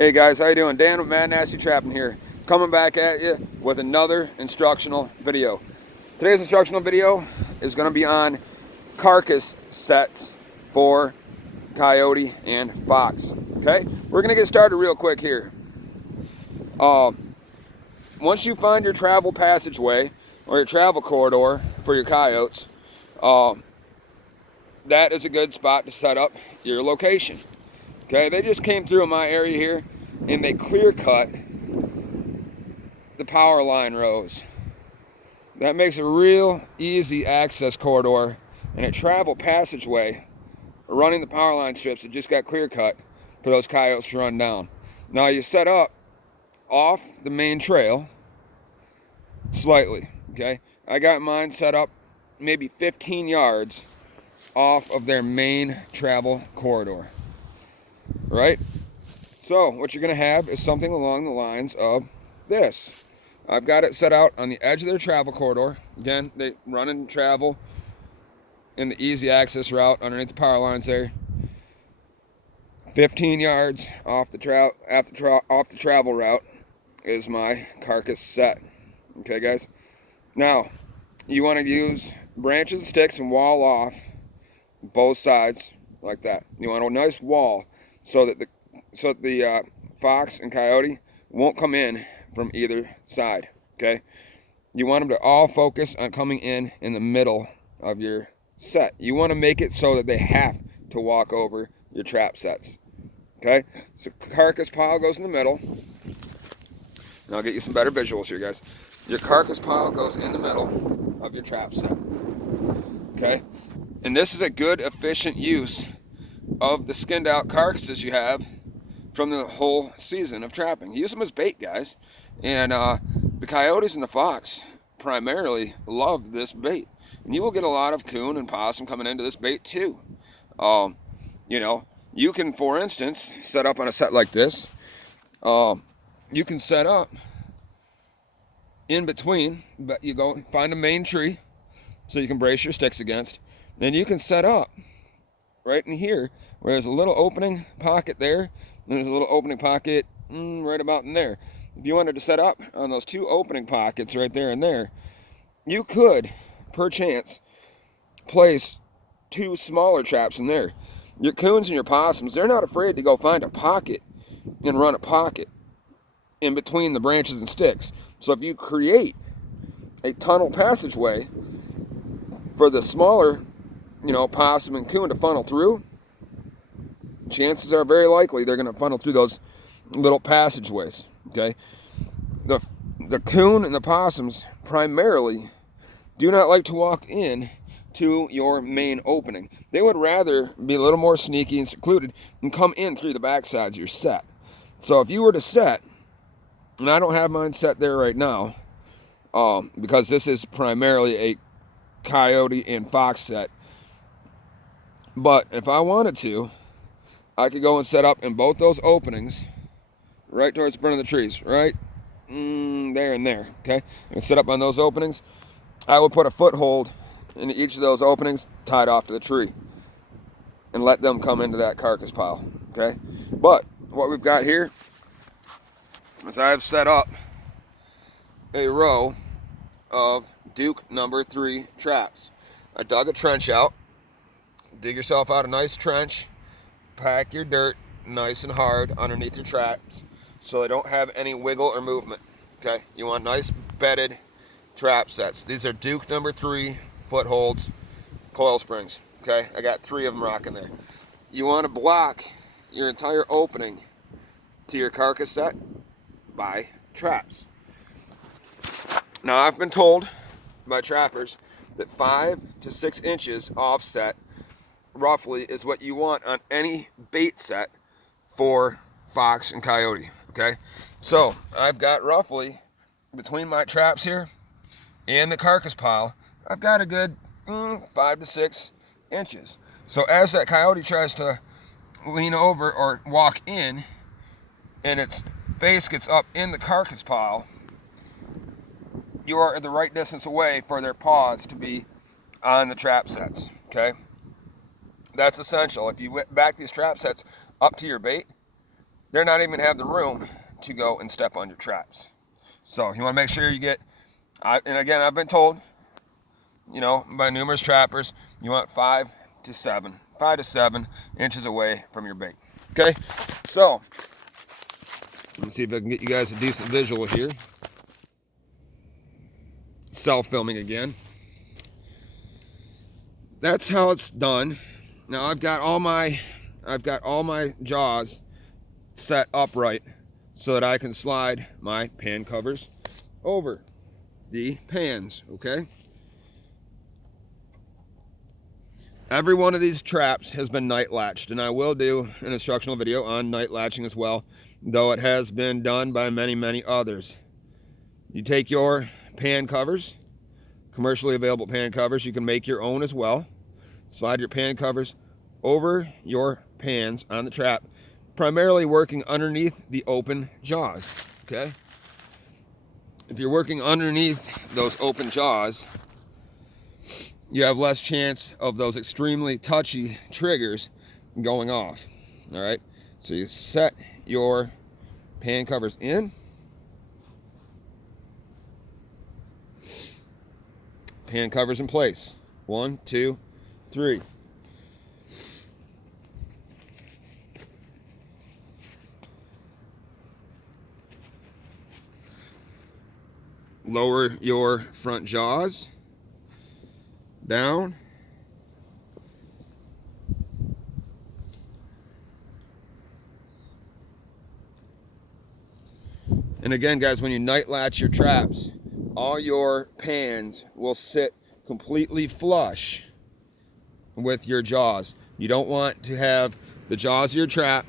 Hey guys, how you doing? Dan with Mad Nasty Trapping here, coming back at you with another instructional video. Today's instructional video is going to be on carcass sets for coyote and fox. Okay, we're going to get started real quick here. Once you find your travel passageway or your travel corridor for your coyotes, that is a good spot to set up your location. Okay, they just came through in my area here and they clear cut the power line rows. That makes a real easy access corridor and a travel passageway running the power line strips that just got clear cut for those coyotes to run down. Now you set up off the main trail slightly, okay? I got mine set up maybe 15 yards off of their main travel corridor. Right? So what you're going to have is something along the lines of this. I've got it set out on the edge of their travel corridor. Again, they run and travel in the easy access route underneath the power lines there. 15 yards off the travel route is my carcass set. Okay, guys? Now, you want to use branches and sticks and wall off both sides like that. You want a nice wall so that the fox and coyote won't come in from either side. Okay, you want them to all focus on coming in the middle of your set. You want to make it so that they have to walk over your trap sets. Okay, so carcass pile goes in the middle, and I'll get you some better visuals here, guys. Your carcass pile goes in the middle of your trap set. Okay, and this is a good efficient use of the skinned out carcasses you have from the whole season of trapping. Use them as bait, guys. And the coyotes and the fox primarily love this bait. And you will get a lot of coon and possum coming into this bait too. You know, you can, for instance, set up on a set like this. You can set up in between, but you go find a main tree so you can brace your sticks against. Then you can set up right in here where there's a little opening pocket there, and there's a little opening pocket right about in there. If you wanted to set up on those two opening pockets right there and there, you could, perchance, place two smaller traps in there. Your coons and your possums, they're not afraid to go find a pocket and run a pocket in between the branches and sticks. So if you create a tunnel passageway for the smaller, possum and coon to funnel through, chances are very likely they're going to funnel through those little passageways. Okay, the coon and the possums primarily do not like to walk in to your main opening. They would rather be a little more sneaky and secluded and come in through the back sides of your set. So if you were to set, and I don't have mine set there right now, because this is primarily a coyote and fox set. But if I wanted to, I could go and set up in both those openings, right towards the front of the trees, right there and there, okay? And set up on those openings. I would put a foothold in each of those openings tied off to the tree and let them come into that carcass pile, okay? But what we've got here is I've set up a row of Duke number 3 traps. I dug a trench out. Dig yourself out a nice trench, pack your dirt nice and hard underneath your traps so they don't have any wiggle or movement. Okay, you want nice bedded trap sets. These are Duke number 3 footholds, coil springs. Okay, I got 3 of them rocking there. You want to block your entire opening to your carcass set by traps. Now I've been told by trappers that 5 to 6 inches offset roughly is what you want on any bait set for fox and coyote. Okay, so I've got roughly between my traps here and the carcass pile, I've got a good 5 to 6 inches. So as that coyote tries to lean over or walk in and its face gets up in the carcass pile, you are the right distance away for their paws to be on the trap sets. Okay, that's essential. If you back these trap sets up to your bait, they're not even gonna have the room to go and step on your traps. So you want to make sure you get, and again, I've been told, you know, by numerous trappers, you want 5 to 7 inches away from your bait. Okay, so let me see if I can get you guys a decent visual here. Self-filming again. That's how it's done. Now I've got all my jaws set upright so that I can slide my pan covers over the pans, okay? Every one of these traps has been night latched, and I will do an instructional video on night latching as well, though it has been done by many others. You take your pan covers, commercially available pan covers, you can make your own as well. Slide your pan covers over your pans on the trap, primarily working underneath the open jaws, okay? If you're working underneath those open jaws, you have less chance of those extremely touchy triggers going off. All right, so you set your pan covers in, pan covers in place. 1, 2, 3. Lower your front jaws down. And again, guys, when you night latch your traps, all your pans will sit completely flush with your jaws. You don't want to have the jaws of your trap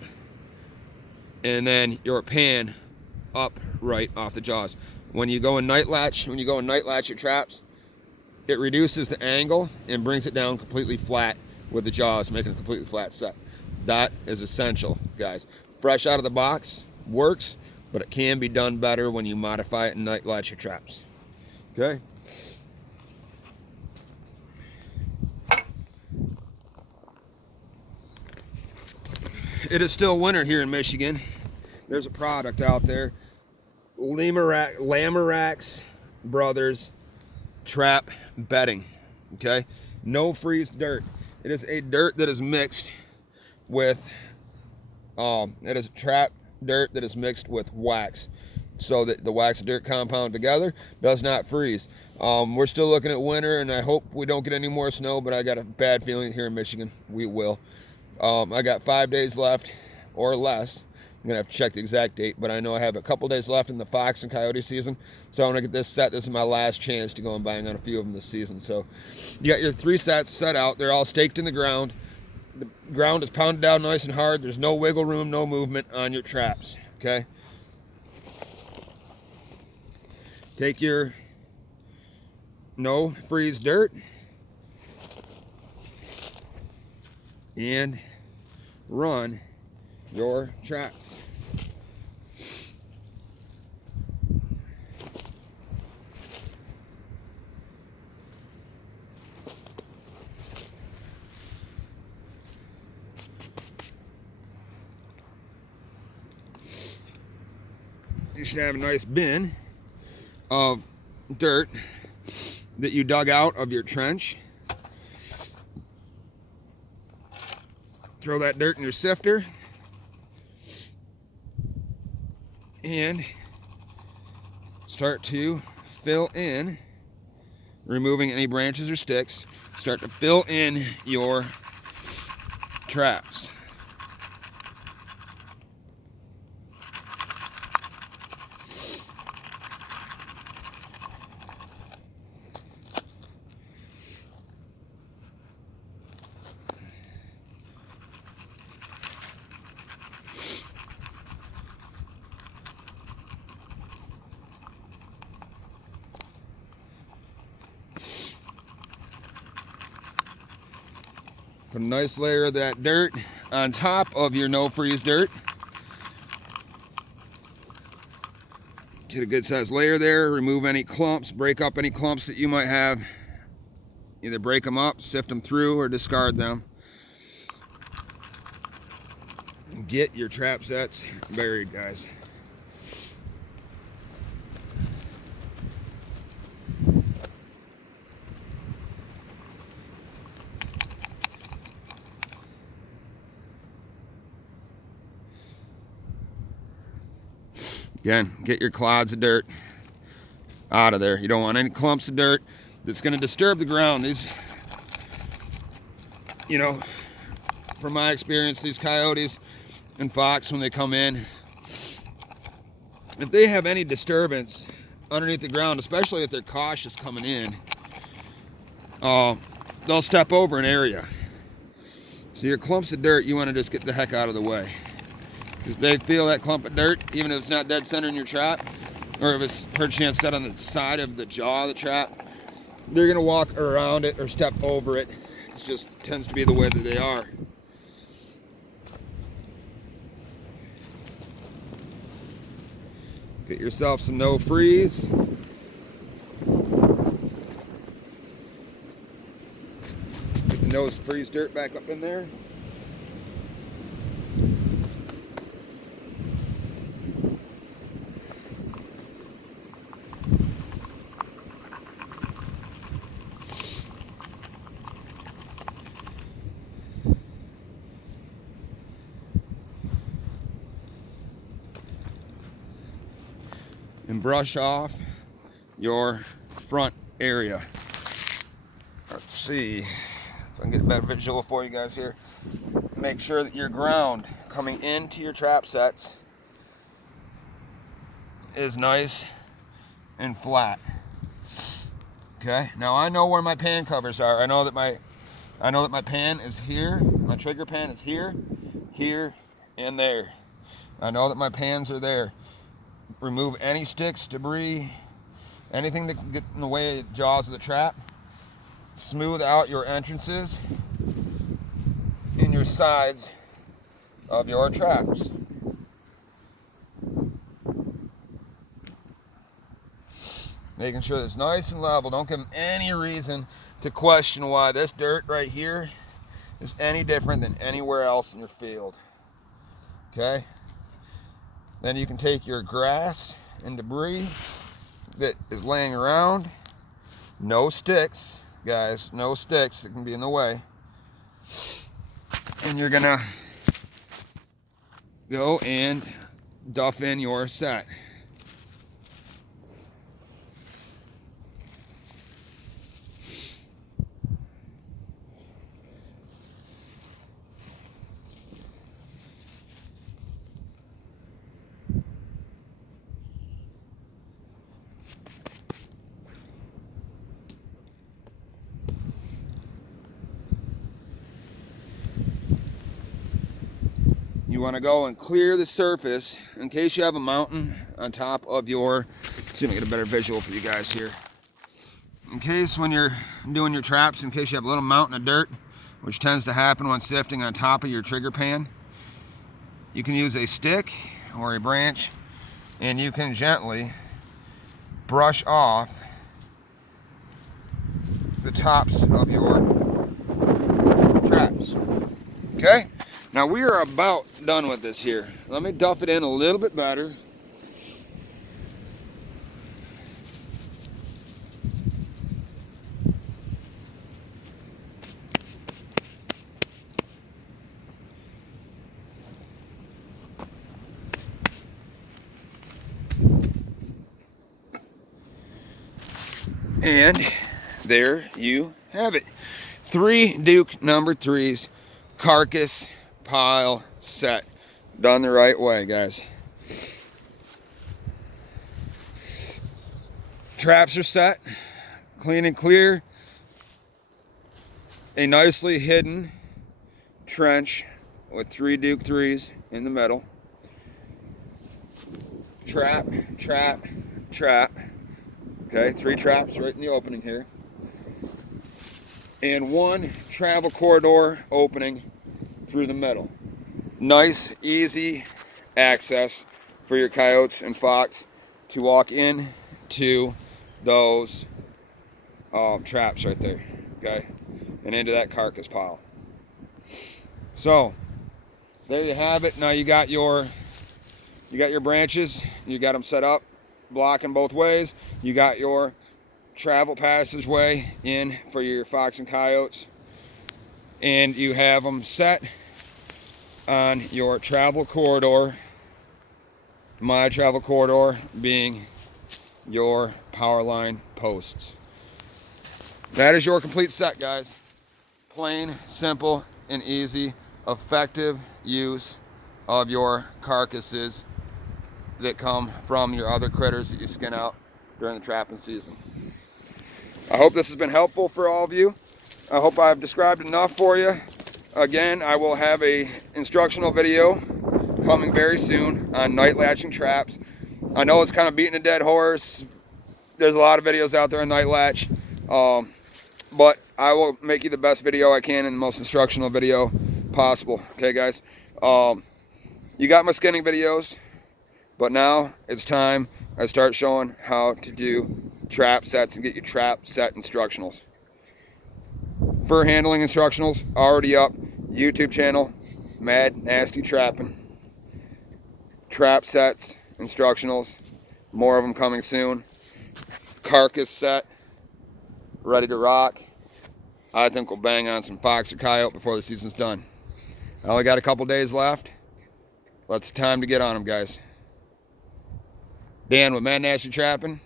and then your pan up right off the jaws. When you go and night latch your traps, it reduces the angle and brings it down completely flat with the jaws, making a completely flat set. That is essential, guys. Fresh out of the box works, but it can be done better when you modify it and night latch your traps. Okay? It is still winter here in Michigan. There's a product out there, Lamorax Brothers Trap Bedding. Okay, no freeze dirt. It is a dirt that is mixed with it is trap dirt that is mixed with wax, so that the wax and dirt compound together does not freeze. We're still looking at winter, and I hope we don't get any more snow, but I got a bad feeling here in Michigan we will. I got 5 days left or less. I'm gonna have to check the exact date, but I know I have a couple days left in the fox and coyote season, so I'm gonna get this set. This is my last chance to go and bang on a few of them this season. So you got your 3 sets set out. They're all staked in the ground. The ground is pounded down nice and hard. There's no wiggle room, no movement on your traps. Okay. Take your no freeze dirt and run your traps. You should have a nice bin of dirt that you dug out of your trench. Throw that dirt in your sifter and start to fill in, removing any branches or sticks. Start to fill in your traps. Put a nice layer of that dirt on top of your no-freeze dirt. Get a good sized layer there. Remove any clumps, break up any clumps that you might have. Either break them up, sift them through, or discard them. get your trap sets buried, guys. Again, get your clods of dirt out of there. You don't want any clumps of dirt that's going to disturb the ground. These, you know, from my experience, these coyotes and fox, when they come in, if they have any disturbance underneath the ground, especially if they're cautious coming in, they'll step over an area. So your clumps of dirt, you want to just get the heck out of the way. Because they feel that clump of dirt, even if it's not dead center in your trap, or if it's perchance set on the side of the jaw of the trap, they're going to walk around it or step over it. It just tends to be the way that they are. Get yourself some no freeze. Get the no freeze dirt back up in there. And brush off your front area. Let's see if I can get a better visual for you guys here. Make sure that your ground coming into your trap sets is nice and flat. Okay, now I know where my pan covers are. I know that my pan is here, my trigger pan is here, here, and there. I know that my pans are there. Remove any sticks, debris, anything that can get in the way of the jaws of the trap. Smooth out your entrances and your sides of your traps. Making sure that it's nice and level. Don't give them any reason to question why this dirt right here is any different than anywhere else in your field. Okay? Then you can take your grass and debris that is laying around. No sticks, guys, no sticks that can be in the way. And you're gonna go and duff in your set. You want to go and clear the surface in case you have a mountain on top of your, see if I can get a better visual for you guys here. In case when you're doing your traps, in case you have a little mountain of dirt, which tends to happen when sifting on top of your trigger pan, you can use a stick or a branch and you can gently brush off the tops of your traps. Okay? Now we are about done with this here. Let me duff it in a little bit better. And there you have it. 3 Duke number 3s, Carcass pile set. Done the right way, guys. Traps are set, clean and clear. A nicely hidden trench with 3 Duke 3s in the middle. Trap, trap, trap. Okay, 3 traps right in the opening here. And 1 travel corridor opening through the middle. Nice, easy access for your coyotes and fox to walk in to those traps right there, okay, and into that carcass pile. So there you have it. Now you got your branches. You got them set up, blocking both ways. You got your travel passageway in for your fox and coyotes, and you have them set on your travel corridor. My travel corridor being your power line posts. That is your complete set, guys. Plain, simple, and easy, effective use of your carcasses that come from your other critters that you skin out during the trapping season. I hope this has been helpful for all of you. I hope I've described enough for you. Again, I will have a instructional video coming very soon on night latching traps. I know it's kind of beating a dead horse. There's a lot of videos out there on night latch, but I will make you the best video I can and the most instructional video possible. Okay, guys? You got my skinning videos, but now it's time I start showing how to do trap sets and get you trap set instructionals. Fur handling instructionals already up. YouTube channel, Mad Nasty Trapping. Trap sets instructionals, more of them coming soon. Carcass set, ready to rock. I think we'll bang on some fox or coyote before the season's done. I only got a couple days left. Let's time to get on them, guys. Dan with Mad Nasty Trapping.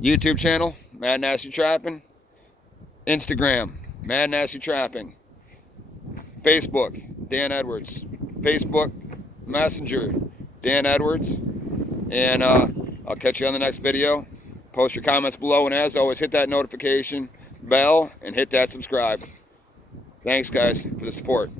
YouTube channel, Mad Nasty Trapping. Instagram, Mad Nasty Trapping. Facebook, Dan Edwards. Facebook Messenger, Dan Edwards. And I'll catch you on the next video. Post your comments below, and as always, hit that notification bell and hit that subscribe. Thanks, guys, for the support.